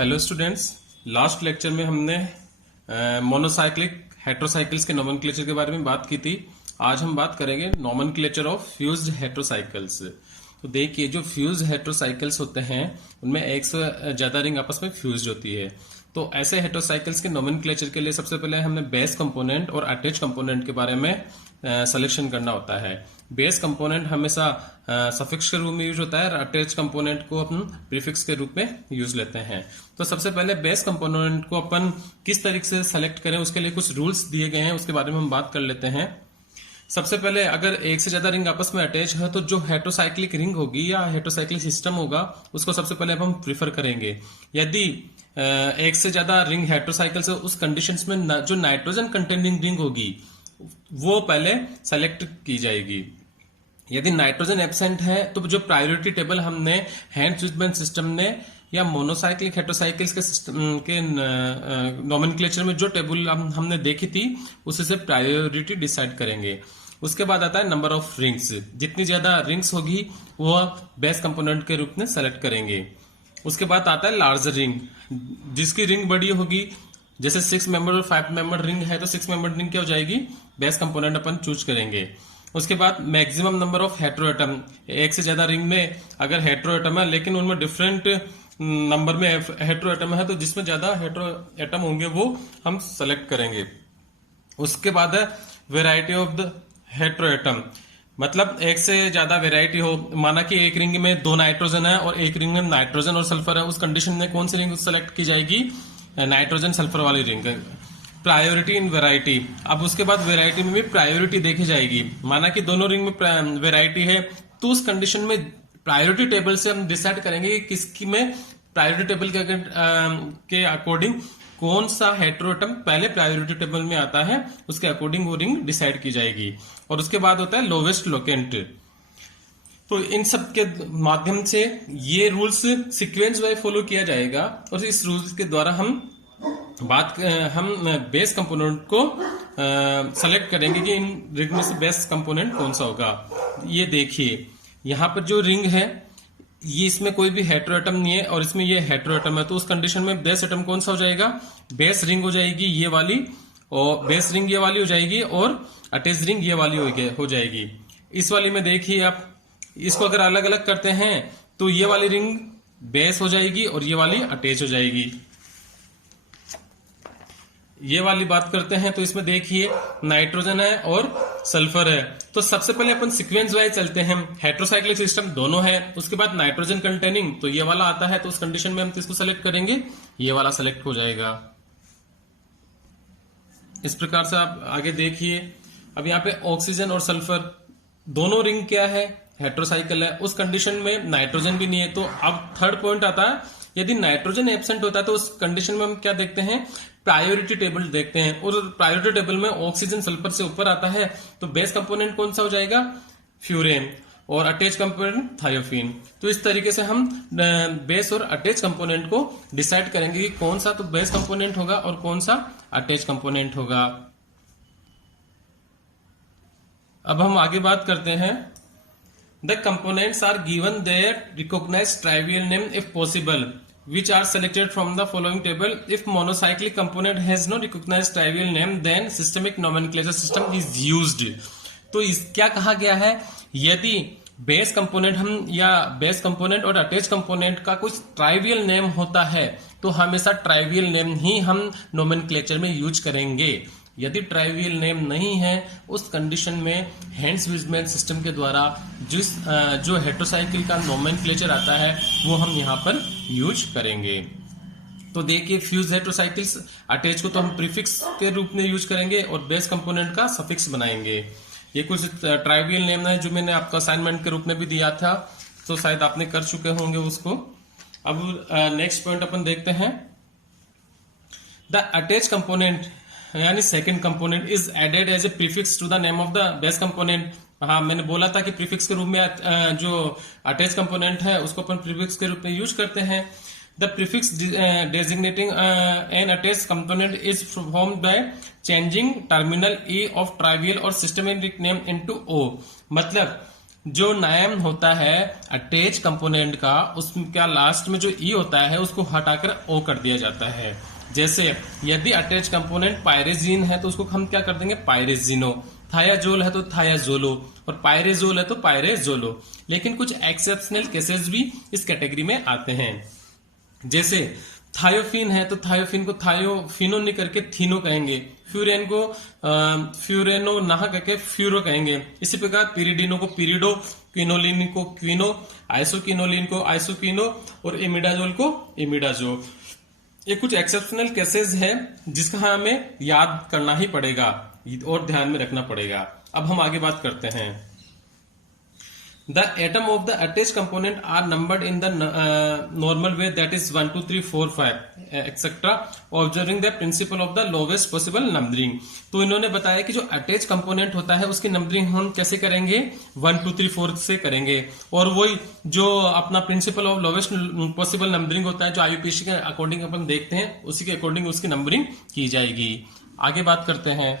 Hello students. Last lecture में हमने monocyclic हेट्रोसाइकिल्स के नोमेनक्लेचर के बारे में बात की थी। आज हम बात करेंगे नोमेनक्लेचर ऑफ फ्यूज्ड हेट्रोसाइकिल्स। तो देखिए, जो फ्यूज्ड हेट्रोसाइकिल्स होते हैं उनमें एक से ज्यादा रिंग आपस में फ्यूज्ड होती है। तो ऐसे हेट्रोसाइकिल्स के नोमेनक्लेचर के लिए सबसे पहले हमें बेस कंपोनेंट और अटैच कंपोनेंट के बारे में सिलेक्शन करना होता है। बेस कंपोनेंट हमेशा सफिक्स के रूप में यूज होता है और अटैच कंपोनेंट को अपन प्रीफिक्स के रूप में यूज लेते हैं। तो सबसे पहले बेस कंपोनेंट को अपन किस तरीके से सेलेक्ट करें, उसके लिए कुछ रूल्स दिए गए हैं, उसके बारे में हम बात कर लेते हैं। सबसे पहले अगर एक से ज्यादा रिंग आपस में अटैच है तो जो हेट्रोसाइक्लिक रिंग होगी या हेट्रोसाइक्लिक सिस्टम होगा उसको सबसे पहले हम प्रीफर करेंगे। यदि एक से ज्यादा रिंग हेट्रोसाइकिल से उस कंडीशंस में जो नाइट्रोजन कंटेनिंग रिंग होगी वो पहले सेलेक्ट की जाएगी। यदि नाइट्रोजन एब्सेंट है तो जो प्रायोरिटी टेबल हमने हैंड्स विजमेंट सिस्टम ने या मोनोसाइक्लिक हेट्रोसाइकिल्स के सिस्टम के नोमेनक्लेचर में जो टेबल हमने देखी थी उसी से प्रायोरिटी डिसाइड करेंगे। उसके बाद आता है नंबर ऑफ रिंग्स। जितनी ज्यादा रिंग्स होगी वो बेस कंपोनेंट के रूप में सेलेक्ट करेंगे। उसके बाद आता है लार्जर रिंग। जिसकी रिंग बड़ी होगी, जैसे 6 मेंबर और 5 मेंबर रिंग है तो 6 मेंबर रिंग क्या हो जाएगी, बेस कंपोनेंट अपन चूज करेंगे। उसके बाद मैक्सिमम नंबर ऑफ हेट्रोएटम। एक से ज्यादा रिंग में अगर हेट्रोएटम है लेकिन उनमें डिफरेंट नंबर में हेट्रोएटम है तो जिसमें ज्यादा हेट्रोएटम होंगे वो हम सेलेक्ट करेंगे। उसके बाद है वेराइटी ऑफ द हेट्रोएटम। मतलब एक से ज्यादा वेराइटी हो, माना कि एक रिंग में 2 नाइट्रोजन है और एक रिंग में नाइट्रोजन और सल्फर है, उस कंडीशन में कौन सी रिंग सेलेक्ट की जाएगी, नाइट्रोजन सल्फर वाली रिंग। प्रायोरिटी इन वेराइटी। अब उसके बाद वेराइटी में भी प्रायोरिटी देखी जाएगी। माना कि दोनों रिंग में वेराइटी है तो उस कंडीशन में प्रायोरिटी टेबल से हम डिसाइड करेंगे कि किसकी में प्रायोरिटी टेबल के अकॉर्डिंग कौन सा हेट्रोएटम पहले प्रायोरिटी टेबल में आता है, उसके अकॉर्डिंग वो रिंग डिसाइड की जाएगी। और उसके बाद होता है लोवेस्ट लोकेंट। तो इन सब के माध्यम से ये रूल्स सीक्वेंस वाइज फॉलो किया जाएगा और इस रूल्स के द्वारा हम बेस कंपोनेंट को सेलेक्ट करेंगे कि इन रिंग में से बेस्ट कंपोनेंट कौन सा होगा। ये देखिए, यहाँ पर जो रिंग है ये इसमें कोई भी हेट्रोएटम नहीं है और इसमें ये हेट्रोएटम है, तो उस कंडीशन में बेस एटम कौन सा हो जाएगा, बेस रिंग हो जाएगी ये वाली, और बेस रिंग ये वाली हो जाएगी और अटैच रिंग ये वाली हो जाएगी। इस वाली में देखिए आप, इसको अगर अलग अलग करते हैं तो ये वाली रिंग बेस हो जाएगी और ये वाली अटैच हो जाएगी। ये वाली बात करते हैं तो इसमें देखिए नाइट्रोजन है और सल्फर है। तो सबसे पहले अपन सीक्वेंस वाइज चलते हैं। हेट्रोसाइक्लिक सिस्टम दोनों है, उसके बाद नाइट्रोजन कंटेनिंग तो ये वाला आता है, तो उस कंडीशन में हम किसको सेलेक्ट करेंगे, ये वाला सेलेक्ट हो जाएगा। इस प्रकार से आप आगे देखिए। अब यहाँ पे ऑक्सीजन और सल्फर दोनों रिंग क्या है, हेट्रोसाइकिल है, उस कंडीशन में नाइट्रोजन भी नहीं है। तो अब थर्ड पॉइंट आता है, यदि नाइट्रोजन एब्सेंट होता है तो उस कंडीशन में हम क्या देखते हैं, प्रायोरिटी टेबल देखते हैं। और प्रायोरिटी टेबल में ऑक्सीजन सल्फर से ऊपर आता है तो बेस कंपोनेंट कौन सा हो जाएगा, फ्यूरेन, और अटैच कंपोनेंट थायोफिन। तो इस तरीके से हम बेस और अटैच कंपोनेंट को डिसाइड करेंगे कि कौन सा तो बेस कंपोनेंट होगा और कौन सा अटैच कंपोनेंट होगा। अब हम आगे बात करते हैं। The components are given their recognised trivial name if possible, which are selected from the following table. If monocyclic component has no recognized trivial name, then systemic nomenclature system is used. तो इस क्या कहा गया है, यदि base component हम या base component और अटैच कंपोनेंट का कुछ ट्राइवियल नेम होता है तो हमेशा ट्राइवियल नेम ही हम नोमेनक्लेचर में यूज करेंगे। यदि ट्राइवियल नेम नहीं है उस कंडीशन में हैंड्स विजमेंट सिस्टम के द्वारा जो हेट्रोसाइकिल का नोमेनक्लेचर आता है वो हम यहाँ पर यूज करेंगे। तो देखिए, फ्यूज हेट्रोसाइकिल्स अटैच को तो हम प्रीफिक्स के रूप में यूज करेंगे और बेस कंपोनेंट का सफिक्स बनाएंगे। ये कुछ ट्राइवियल नेम है जो मैंने आपको असाइनमेंट के रूप में भी दिया था, तो शायद आपने कर चुके होंगे उसको। अब नेक्स्ट पॉइंट अपन देखते हैं। द अटैच कंपोनेंट यानी second component is added as a prefix to the name of the base component. हाँ, मैंने बोला था कि प्रीफिक्स के रूप में जो अटैच कंपोनेंट है उसको अपन प्रीफिक्स के रूप में यूज करते हैं। The prefix designating an attach component is formed by changing terminal e of trivial और सिस्टमेटिक नेम इनटू ओ। मतलब जो नाम होता है अटैच कंपोनेंट का, उसका लास्ट में जो ई होता है उसको हटाकर ओ कर दिया जाता है। जैसे यदि अटैच कंपोनेंट पायरेजीन है तो उसको हम क्या कर देंगे, पायरेजिनो। थायाजोल है तो थायाजोलो, और पायरेजोल है तो पायरेजोलो। लेकिन कुछ एक्सेप्शनल केसेस भी इस कैटेगरी में आते हैं। जैसे थायोफिन है तो थायोफिन को थायोफिनो नहीं करके थीनो कहेंगे, फ्यूरेन को फ्यूरेनो नहा करके फ्यूरो कहेंगे। इसी प्रकार पिरिडिनो को पिरिडो, क्विनोलिन को क्विनो, आइसोकिनोलिन को आइसोकिनो, और इमिडाजोल को इमिडाजो। ये कुछ एक्सेप्शनल केसेस है जिसका हमें याद करना ही पड़ेगा और ध्यान में रखना पड़ेगा। अब हम आगे बात करते हैं। The atom of the attached component are numbered in the normal way, that is 1 2 3 4 5 etc. observing the principle of the lowest possible numbering। तो इन्होंने बताया कि जो अटैच कंपोनेंट होता है उसकी नंबरिंग हम कैसे करेंगे, 1 2 3 4 से करेंगे। और वही जो अपना principle of lowest possible numbering होता है जो आईयूपीएसी के अकॉर्डिंग अपन देखते हैं, उसी के अकॉर्डिंग उसकी नंबरिंग की जाएगी। आगे बात करते हैं।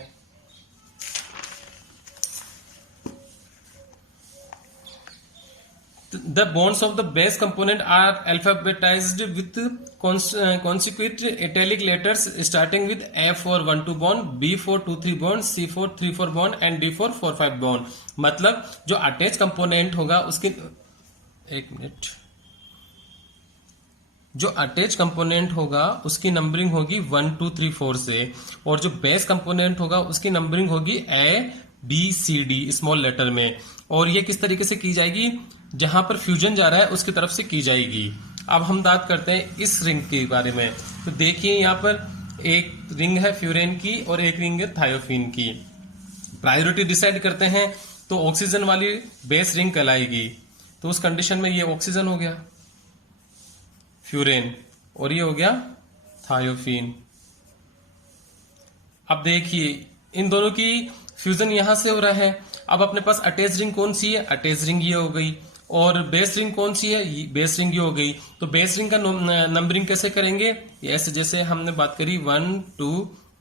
The bonds of the base component are alphabetized with consequent italic letters starting with F for 1 2 bond, B for 2 3 bond, C for 3 4 bond and D for 4 5 bond। मतलब जो अटैच कंपोनेंट होगा उसके, एक मिनट, जो अटैच कंपोनेंट होगा उसकी numbering होगी 1 2 3 4 से, और जो बेस कंपोनेंट होगा उसकी नंबरिंग होगी ABCD स्मॉल लेटर में। और ये किस तरीके से की जाएगी, जहां पर फ्यूजन जा रहा है उसकी तरफ से की जाएगी। अब हम बात करते हैं इस रिंग के बारे में। तो देखिए यहाँ पर एक रिंग है फ्यूरेन की और एक रिंग है थायोफिन की। प्रायोरिटी डिसाइड करते हैं तो ऑक्सीजन वाली बेस रिंग कहलाएगी। तो उस कंडीशन में ये ऑक्सीजन हो गया फ्यूरेन और ये हो गया थायोफिन। अब देखिए इन दोनों की फ्यूजन यहां से हो रहा है। अब अपने पास अटैच रिंग कौन सी है, अटैच रिंग ये हो गई, और बेस रिंग कौन सी है, बेस रिंग ये हो गई। तो बेस रिंग का नंबरिंग कैसे करेंगे, ऐसे जैसे हमने बात करी 1 2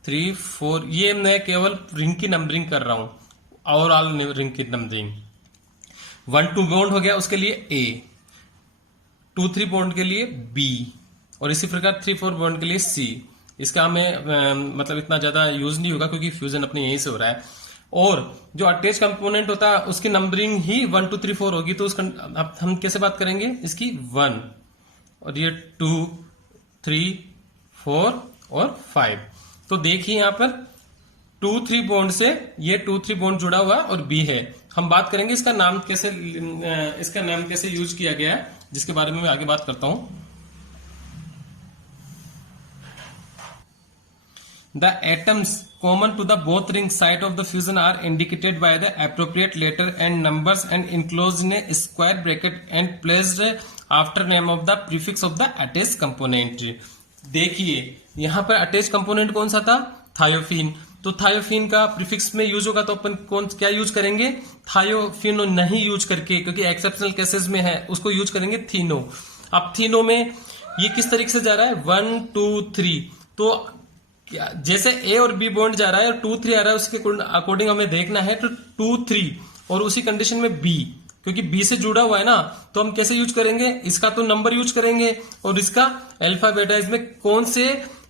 3 4, ये मैं केवल रिंग की नंबरिंग कर रहा हूं, ओवरऑल रिंग की नंबरिंग। 1 2 बॉन्ड हो गया उसके लिए A, 2 3 बॉन्ड के लिए B, और इसी प्रकार 3 4 बॉन्ड के लिए C। इसका हमें मतलब इतना ज्यादा यूज नहीं होगा क्योंकि फ्यूजन अपने यहीं से हो रहा है। और जो अटैच कंपोनेंट होता है उसकी नंबरिंग ही 1 2 3 4 होगी। तो अब हम कैसे बात करेंगे इसकी, 1 और ये 2 3 4 और 5। तो देखिए यहां पर 2 3 बॉन्ड से ये 2 3 बॉन्ड जुड़ा हुआ और B है। हम बात करेंगे इसका नाम कैसे यूज किया गया है, जिसके बारे में मैं आगे बात करता हूं। The atoms common to the both ring site of the fusion are indicated by the appropriate letter and numbers and enclosed in a square bracket and placed after name of the prefix of the attached component। देखिए यहां पर attach component कौन सा था, thiophene. तो thiophene का prefix में use होगा तो अपन क्या यूज करेंगे, थायोफिनो नहीं यूज करके, क्योंकि एक्सेप्शनल केसेस में है, उसको यूज करेंगे थीनो। अब थीनो में ये किस तरीके से जा रहा है, 1 2 3। तो जैसे ए और बी बॉन्ड जा रहा है और 2 3 आ रहा है, उसके अकॉर्डिंग हमें देखना है। तो 2 3 और उसी कंडीशन में बी, क्योंकि बी से जुड़ा हुआ है ना, तो हम कैसे यूज करेंगे, इसका तो नंबर यूज करेंगे और इसका अल्फा बेटा, इसमें कौन से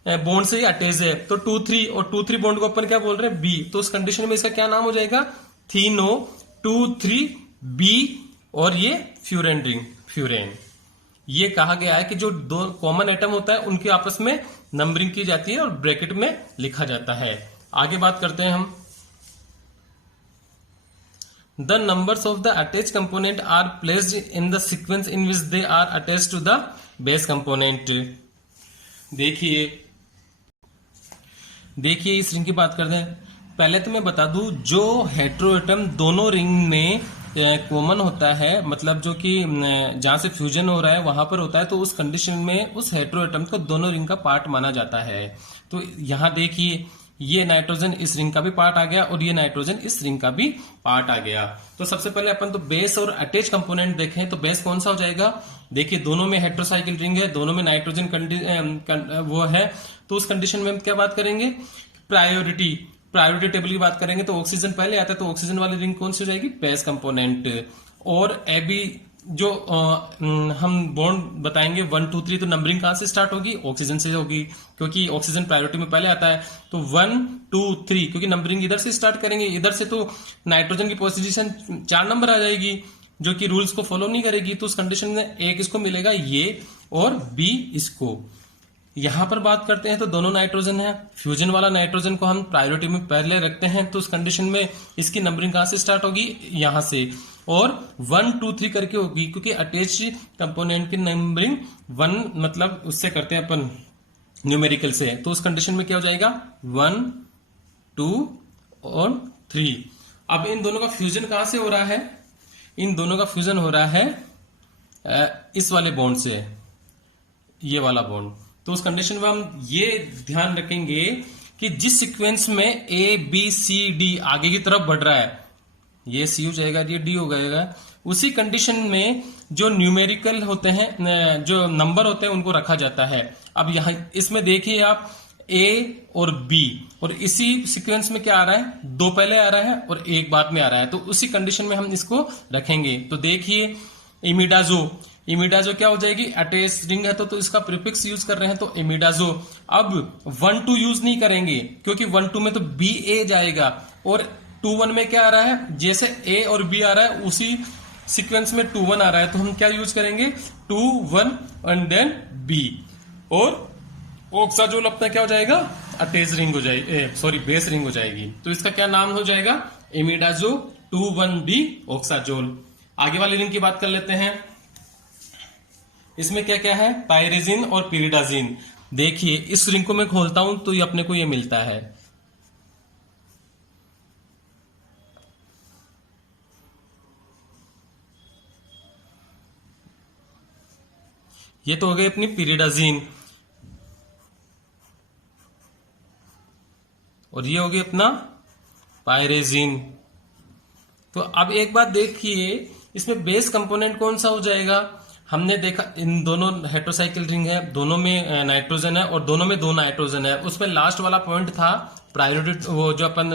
बॉन्ड से अटैच है। तो 2 3 और 2 3 बॉन्ड को अपन क्या बोल रहे हैं, बी। तो उस कंडीशन में इसका क्या नाम हो जाएगा, थीनो 2 3 बी, और ये फ्यूरेन रिंग फ्यूरेन। ये कहा गया है कि जो दो कॉमन एटम होता है उनके आपस में नंबरिंग की जाती है और ब्रैकेट में लिखा जाता है। आगे बात करते हैं हम। The numbers of the attach component are placed in the sequence in which they are attach to the base component. देखिए इस रिंग की बात करते हैं। पहले तो मैं बता दूं, जो हेटेरो एटम दोनों रिंग में कॉमन होता है, मतलब जो कि जहां से फ्यूजन हो रहा है वहां पर होता है, तो उस कंडीशन में उस हेटेरो एटम को दोनों रिंग का पार्ट माना जाता है। तो यहां देखिए ये नाइट्रोजन इस रिंग का भी पार्ट आ गया और ये नाइट्रोजन इस रिंग का भी पार्ट आ गया। तो सबसे पहले अपन तो बेस और अटैच कंपोनेंट देखें तो बेस कौन सा हो जाएगा, देखिए दोनों में हेटेरोसाइकिल रिंग है, दोनों में नाइट्रोजन वो है। तो उस कंडीशन में हम क्या बात करेंगे, प्रायोरिटी टेबल की बात करेंगे तो ऑक्सीजन पहले आता है, तो ऑक्सीजन वाली रिंग कौन सी हो जाएगी, बेस कंपोनेंट। और ए बी जो हम बॉन्ड बताएंगे 1 2 3, तो नंबरिंग कहां से स्टार्ट होगी? ऑक्सीजन से होगी, क्योंकि ऑक्सीजन प्रायोरिटी में पहले आता है। तो 1 2 3, क्योंकि नंबरिंग इधर से स्टार्ट करेंगे, इधर से तो नाइट्रोजन की पोजीशन 4 नंबर आ जाएगी, जो कि रूल्स को फॉलो नहीं करेगी। तो उस कंडीशन में ए किसको मिलेगा? ये, और बी इसको। यहां पर बात करते हैं तो दोनों नाइट्रोजन है, फ्यूजन वाला नाइट्रोजन को हम प्रायोरिटी में पहले रखते हैं, तो उस कंडीशन में इसकी नंबरिंग कहां से स्टार्ट होगी? यहां से, और 1 2 3 करके होगी, क्योंकि अटैच कंपोनेंट की नंबरिंग 1 मतलब उससे करते हैं अपन न्यूमेरिकल से। तो उस कंडीशन में क्या हो जाएगा? 1 2 और 3। अब इन दोनों का फ्यूजन कहां से हो रहा है? इन दोनों का फ्यूजन हो रहा है इस वाले बॉन्ड से, ये वाला बॉन्ड। तो उस कंडीशन में हम ये ध्यान रखेंगे कि जिस सीक्वेंस में ए बी सी डी आगे की तरफ बढ़ रहा है, ये सी हो जाएगा, ये डी हो जाएगा, उसी कंडीशन में जो न्यूमेरिकल होते हैं, जो नंबर होते हैं, उनको रखा जाता है। अब यहां इसमें देखिए आप, ए और बी, और इसी सीक्वेंस में क्या आ रहा है? 2 पहले आ रहा है और 1 बाद में आ रहा है, तो उसी कंडीशन में हम इसको रखेंगे। तो देखिए इमिडाजो क्या हो जाएगी? अटैच रिंग है तो इसका प्रीफिक्स यूज कर रहे हैं, तो इमिडाजो। अब 1 2 यूज नहीं करेंगे, क्योंकि 1 2 में तो बी ए जाएगा, और 2 1 में क्या आ रहा है? जैसे ए और बी आ रहा है, उसी सीक्वेंस में 2 1 आ रहा है, तो हम क्या यूज करेंगे? 2 1 एंड देन बी। और ऑक्साजोल अपना क्या हो जाएगा? अटैच रिंग हो जाएगी, सॉरी बेस रिंग हो जाएगी। तो इसका क्या नाम हो जाएगा? इमिडाजो 2 1 बी ऑक्साजोल। आगे वाली रिंग की बात कर लेते हैं। इसमें क्या क्या है? पायरेजिन और पिरिडाजिन। देखिए इस रिंग को मैं खोलता हूं तो ये अपने को ये मिलता है, ये तो हो गई अपनी पिरिडाजिन, और ये हो गई अपना पायरेजिन। तो अब एक बात देखिए, इसमें बेस कंपोनेंट कौन सा हो जाएगा? हमने देखा इन दोनों हेट्रोसाइकिल रिंग है, दोनों में नाइट्रोजन है और दोनों में 2 नाइट्रोजन है। उसमें लास्ट वाला पॉइंट था प्रायोरिटी, वो जो अपन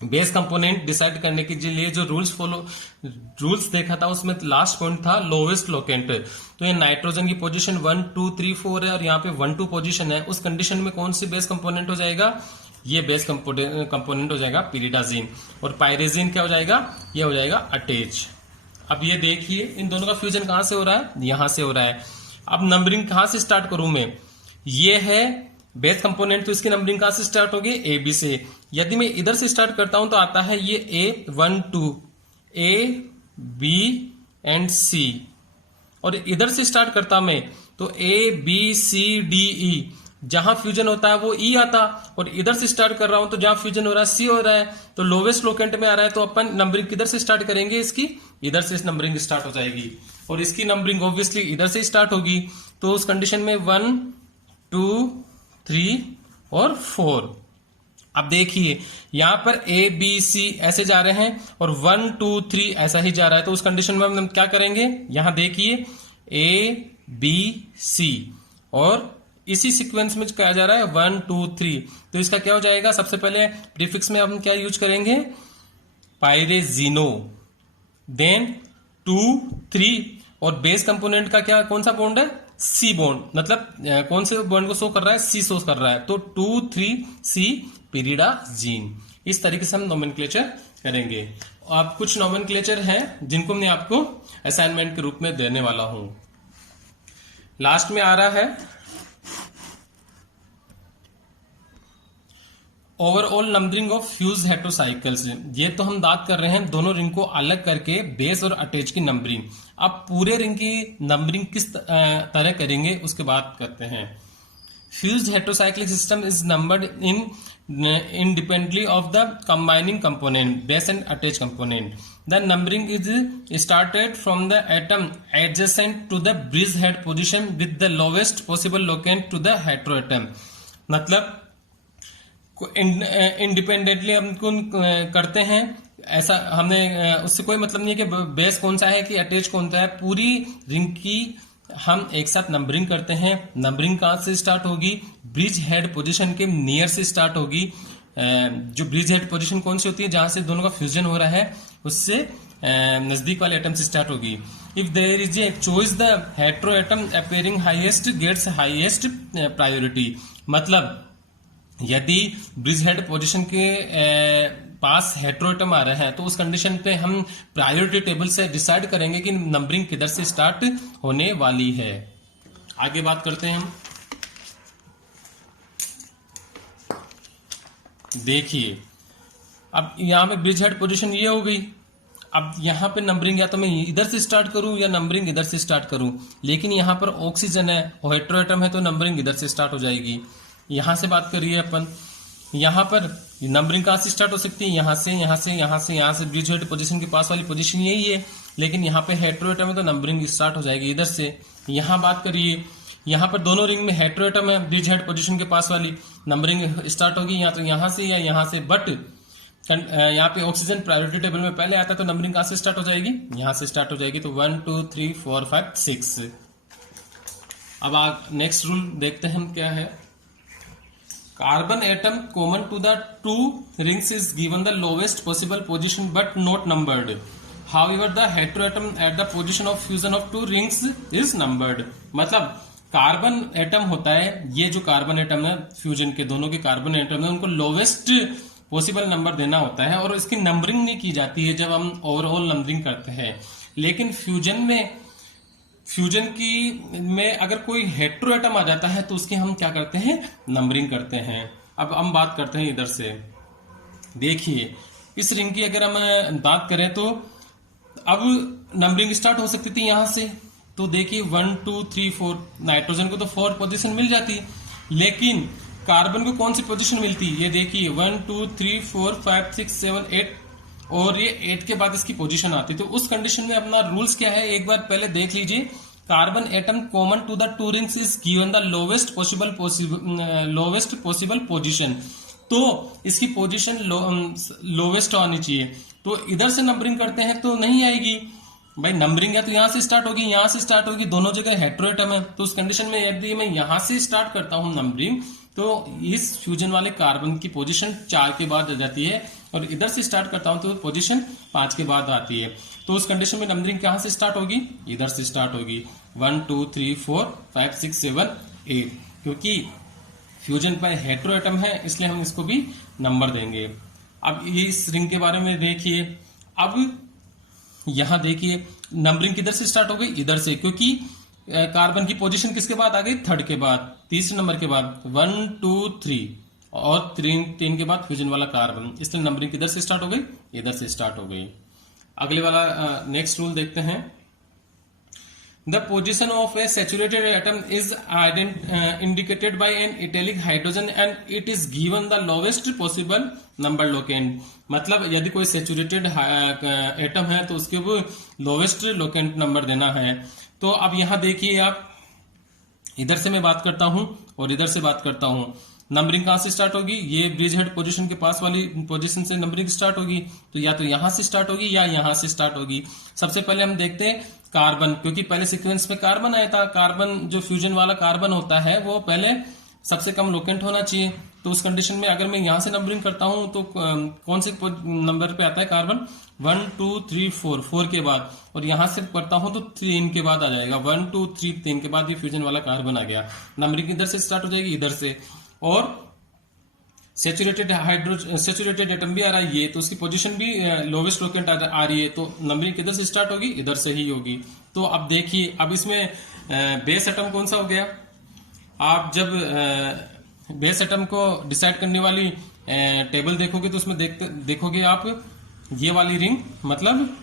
बेस कंपोनेंट डिसाइड करने के लिए जो रूल्स देखा था, उसमें लास्ट पॉइंट था लोवेस्ट लोकेंट। तो ये नाइट्रोजन की पोजीशन 1 2 3 4 है, और यहाँ पे 1 2 पोजीशन है। उस कंडीशन में कौन सी बेस कंपोनेंट हो जाएगा? ये बेस कंपोनेंट हो जाएगा पिरिडाजिन, और पायरेजिन क्या हो जाएगा? ये हो जाएगा अटैच। अब ये देखिए इन दोनों का फ्यूजन कहां से हो रहा है? यहां से हो रहा है। अब नंबरिंग कहां से स्टार्ट करूं मैं? ये है बेस कंपोनेंट, तो इसकी नंबरिंग कहां से स्टार्ट होगी? ए बी से। यदि मैं इधर से स्टार्ट करता हूं तो आता है ये ए 1 2, ए बी एंड सी, और इधर से स्टार्ट करता मैं तो A B C D E. जहां फ्यूजन होता है वो ई आता, और इधर से स्टार्ट कर रहा हूं तो जहां फ्यूजन हो रहा है सी हो रहा है, तो लोवेस्ट लोकेंट में आ रहा है। तो अपन नंबरिंग किधर से स्टार्ट करेंगे? इसकी इधर से नंबरिंग स्टार्ट हो जाएगी, और इसकी नंबरिंग ऑब्वियसली इधर से स्टार्ट होगी। तो उस कंडीशन में 1 2 3 और 4। अब देखिए यहां पर ए बी सी ऐसे जा रहे हैं, और 1 2 3 ऐसा ही जा रहा है। तो उस कंडीशन में हम क्या करेंगे? यहां देखिए ए बी सी, और इसी सीक्वेंस में क्या जा रहा है? 1 2 3। तो इसका क्या हो जाएगा? सबसे पहले प्रीफिक्स में हम क्या यूज करेंगे? पायरेजिनो, देन 2 3, और बेस कंपोनेंट का क्या कौन सा बॉन्ड है? सी बॉन्ड, मतलब कौन से बॉन्ड को शो कर रहा है? सी शो कर रहा है, तो 2 3 सी पिरिडाजिन। इस तरीके से हम नोमेनक्लेचर करेंगे। अब कुछ नोमेनक्लेचर हैं जिनको मैं आपको असाइनमेंट के रूप में देने वाला हूं। लास्ट में आ रहा है ओवरऑल नंबरिंग ऑफ फ्यूज हेट्रोसाइकल्स। ये तो हम बात कर रहे हैं दोनों रिंग को अलग करके बेस और अटैच की नंबरिंग। अब पूरे रिंग की नंबरिंग किस तरह करेंगे उसके बात करते हैं। Fused heterocyclic system is numbered in independently of the combining component, base and attached component. The numbering is started from the atom adjacent to the bridgehead position with the lowest possible locant to the heteroatom. मतलब independently हम करते हैं, ऐसा हमने उससे कोई मतलब नहीं है कि बेस कौन सा है कि अटैच कौन सा है। पूरी रिंग की हम एक साथ नंबरिंग करते हैं। नंबरिंग कहां से स्टार्ट होगी? ब्रिज हेड पोजीशन के नियर से स्टार्ट होगी। जो ब्रिज हेड पोजीशन कौन सी होती है? जहां से दोनों का फ्यूजन हो रहा है उससे नजदीक वाले एटम से स्टार्ट होगी। If there is a choice the hetero atom appearing highest gets highest priority, मतलब यदि ब्रिज हेड पोजिशन के पास हेटेरो एटम आ रहे हैं तो उस कंडीशन पे हम प्रायोरिटी टेबल से डिसाइड करेंगे कि नंबरिंग किधर से स्टार्ट होने वाली है। आगे बात करते हैं हम। देखिए अब यहां पे ब्रिज हेड पोजीशन ये हो गई। अब यहां पे नंबरिंग या तो मैं इधर से स्टार्ट करूं या नंबरिंग इधर से स्टार्ट करूं, लेकिन यहां पर ऑक्सीजन है और हेटेरो एटम है तो नंबरिंग इधर से स्टार्ट हो जाएगी। यहां से बात करिए अपन, यहां पर नंबरिंग कहां से स्टार्ट हो सकती है, यहां से, यहां से, यहां से, यहां से। ब्रिज हेड पोजीशन के पास वाली पोजीशन यही है, लेकिन यहां पे हेटेरो एटम है तो नंबरिंग स्टार्ट हो जाएगी इधर से। यहां बात करिए, यहां पर दोनों रिंग में हेटेरो एटम है, ब्रिज हेड पोजीशन के पास वाली, नंबरिंग स्टार्ट होगी या तो यहां से या यहां से। बट यहाँ पे ऑक्सीजन प्रायोरिटी टेबल में पहले आता है तो नंबरिंग कहां से स्टार्ट हो जाएगी, यहां से स्टार्ट हो जाएगी। तो 1 2 3 4 5 6। अब नेक्स्ट रूल देखते हैं हम क्या है। Carbon atom common to the two rings is given the lowest possible position but not numbered. However the hetero atom at the position of fusion of two rings is numbered. मतलब carbon atom होता है, ये जो carbon atom है fusion के दोनों के carbon atom है उनको लोवेस्ट पॉसिबल नंबर देना होता है और इसकी नंबरिंग नहीं की जाती है जब हम ओवरऑल नंबरिंग करते हैं। लेकिन फ्यूजन में अगर कोई हेटेरो एटम आ जाता है तो उसकी हम क्या करते हैं, नंबरिंग करते हैं। अब हम बात करते हैं इधर से। देखिए इस रिंग की अगर हम बात करें तो अब नंबरिंग स्टार्ट हो सकती थी यहां से। तो देखिए 1 2 3 4, नाइट्रोजन को तो 4 पोजीशन मिल जाती, लेकिन कार्बन को कौन सी पोजीशन मिलती, ये देखिए 1 2 3 4 5 6 7 8 और ये 8 के बाद इसकी पोजीशन आती। तो उस कंडीशन में अपना रूल्स क्या है एक बार पहले देख लीजिए। Carbon atom common to the two rings is given the lowest possible position. तो इसकी पोजीशन लोवेस्ट आनी चाहिए। तो इधर से नंबरिंग करते हैं तो नहीं आएगी भाई, नंबरिंग या तो यहां से स्टार्ट होगी यहां से स्टार्ट होगी, दोनों जगह हेटेरो एटम है। तो उस कंडीशन में यदि मैं यहां से स्टार्ट करता हूं नंबरिंग तो इस फ्यूजन वाले कार्बन की पोजीशन 4 के बाद आ जाती है और इधर से स्टार्ट करता हूं तो पोजीशन 5 के बाद आती है। तो उस कंडीशन में नंबरिंग कहां से स्टार्ट होगी, इधर से स्टार्ट होगी 1 2 3 4 5 6 7 8। क्योंकि फ्यूजन पर हेटेरो एटम है इसलिए हम इसको भी नंबर देंगे। अब ये इस रिंग के बारे में देखिए। अब यहां देखिए नंबरिंग किधर से स्टार्ट हो गई, इधर से, क्योंकि कार्बन की पोजीशन किसके बाद आ गई, 3rd के बाद, तीसरे नंबर के बाद 1 2 3 और 3 के बाद फ्यूजन वाला कार्बन, इसलिए नंबरिंग किधर से स्टार्ट हो गई, इधर से स्टार्ट हो गई। अगले वाला नेक्स्ट रूल देखते हैं। The position of a saturated atom is indicated by an italic hydrogen and it is given the lowest possible number locant. मतलब यदि कोई सैचुरेटेड एटम है तो उसके वो लोवेस्ट लोकेंट नंबर देना है। तो अब यहां देखिए आप, इधर से मैं बात करता हूं और इधर से बात करता हूं। नंबरिंग कहां से स्टार्ट होगी, ये ब्रिज हेड पोजीशन के पास वाली पोजीशन से नंबरिंग स्टार्ट होगी। तो या तो यहां से स्टार्ट होगी या यहां से स्टार्ट होगी। सबसे पहले हम देखते हैं कार्बन, क्योंकि पहले सीक्वेंस में कार्बन आया था। कार्बन जो फ्यूजन वाला कार्बन होता है वो पहले सबसे कम लोकेंट होना चाहिए। तो उस कंडीशन में अगर मैं यहां से नंबरिंग करता हूं तो कौन से नंबर पे आता है कार्बन, 1 2 3 4 के बाद, और यहां से करता हूं तो 3 के बाद आ जाएगा। 1 2 3 3 के बाद ये फ्यूजन वाला कार्बन आ गया। नंबरिंग इधर से स्टार्ट हो जाएगी, इधर से। और सैचुरेटेड एटम भी आ रहा है ये, तो उसकी पोजीशन भी लोवेस्ट लोकेंट आ रही है। तो नंबरिंग किधर से स्टार्ट होगी, इधर से ही होगी। तो अब देखिए, अब इसमें बेस एटम कौन सा हो गया। आप जब बेस एटम को डिसाइड करने वाली टेबल देखोगे तो उसमें देखोगे आप ये वाली रिंग, मतलब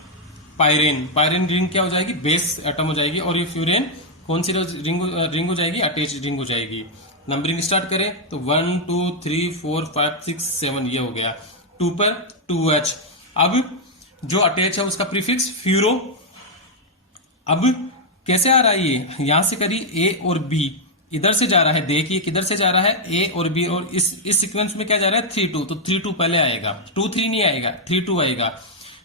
पायरेन रिंग क्या हो जाएगी, बेस एटम हो जाएगी। और ये फ्यूरेन कौन सी रिंग हो जाएगी, अटैच रिंग हो जाएगी। नंबरिंग स्टार्ट करें तो 1 2 3 4 5 6 7 ये हो गया। 2 पर 2H। अब जो अटैच है उसका प्रीफिक्स फ्यूरो। अब कैसे आ रहा है ये, यहां से करिए A और B, इधर से जा रहा है, देखिए किधर से जा रहा है, A और B, और इस सीक्वेंस में क्या जा रहा है, 3 2। तो 3 2 पहले आएगा, 2 3 नहीं आएगा, 3 2 आएगा।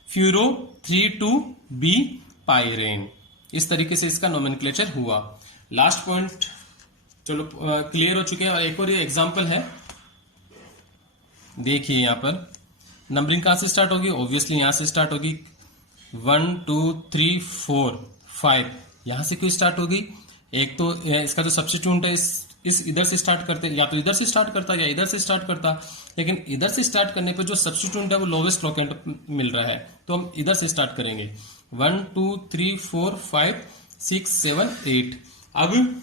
Furrow 3 2 B पायरेन। इस तरीके से इसका नोमेनक्लेचर हुआ। लास्ट पॉइंट चलो क्लियर हो चुके हैं। और एक और ये एग्जांपल है, देखिए यहां पर नंबरिंग कहां से स्टार्ट होगी, ऑब्वियसली यहां से स्टार्ट होगी। 1 2 3 4 5 यहां से क्यों स्टार्ट होगी? एक तो इसका जो सब्स्टिट्यूट है इस इधर से स्टार्ट करते, या तो इधर से स्टार्ट करता या इधर से स्टार्ट करता, लेकिन इधर से स्टार्ट करने पे जो सब्स्टिट्यूट है वो लोवेस्ट लोकेंट मिल रहा है, तो हम इधर से स्टार्ट करेंगे। 1 2 3 4 5 6 7 8। अब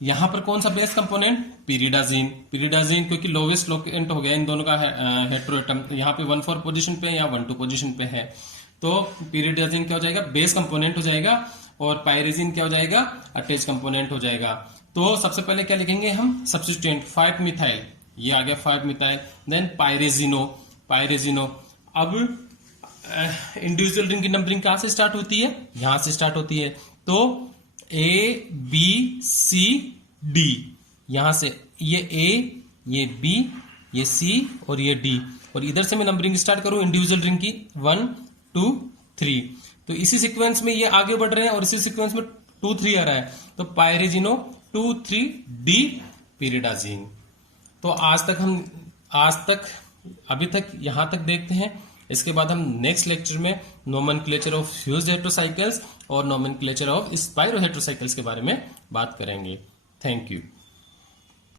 यहां पर कौन सा बेस कंपोनेंट? पिरिडाजीन। पिरिडाजीन क्योंकि लोवेस्ट लोकेंट हो गया इन दोनों का हेटेरोएटम, यहाँ पे 1 4 पोजीशन पे या 1 2 पोजीशन पे है, तो पिरिडाजीन क्या हो जाएगा? बेस कंपोनेंट हो जाएगा, और पायरेजिन क्या हो जाएगा? अटैच कंपोनेंट हो जाएगा। तो सबसे पहले क्या लिखेंगे हम? सब्स्टिट्यूएंट 5 मिथाइल, ये आ गया 5 मिथाइल, देन पायरेजिनो। पायरेजिनो। अब इंडिविजुअल रिंग की नंबरिंग कहां से स्टार्ट होती है? यहां से स्टार्ट होती है, तो ए बी सी डी, यहां से ये ए, ये बी, ये सी और ये डी, और इधर से मैं नंबरिंग स्टार्ट करूं इंडिविजुअल रिंग की 1 2 3, तो इसी सीक्वेंस में ये आगे बढ़ रहे हैं और इसी सीक्वेंस में 2 3 आ रहा है, तो पायरेजिनो 2 3 डी पिरिडाजीन। तो आज तक अभी तक यहां तक देखते हैं। इसके बाद हम नेक्स्ट लेक्चर में नोमेनक्लेचर ऑफ फ्यूज्ड हेटेरोसाइकल्स और नोमेनक्लेचर ऑफ स्पाइरो हेटेरोसाइकल्स के बारे में बात करेंगे। Thank you.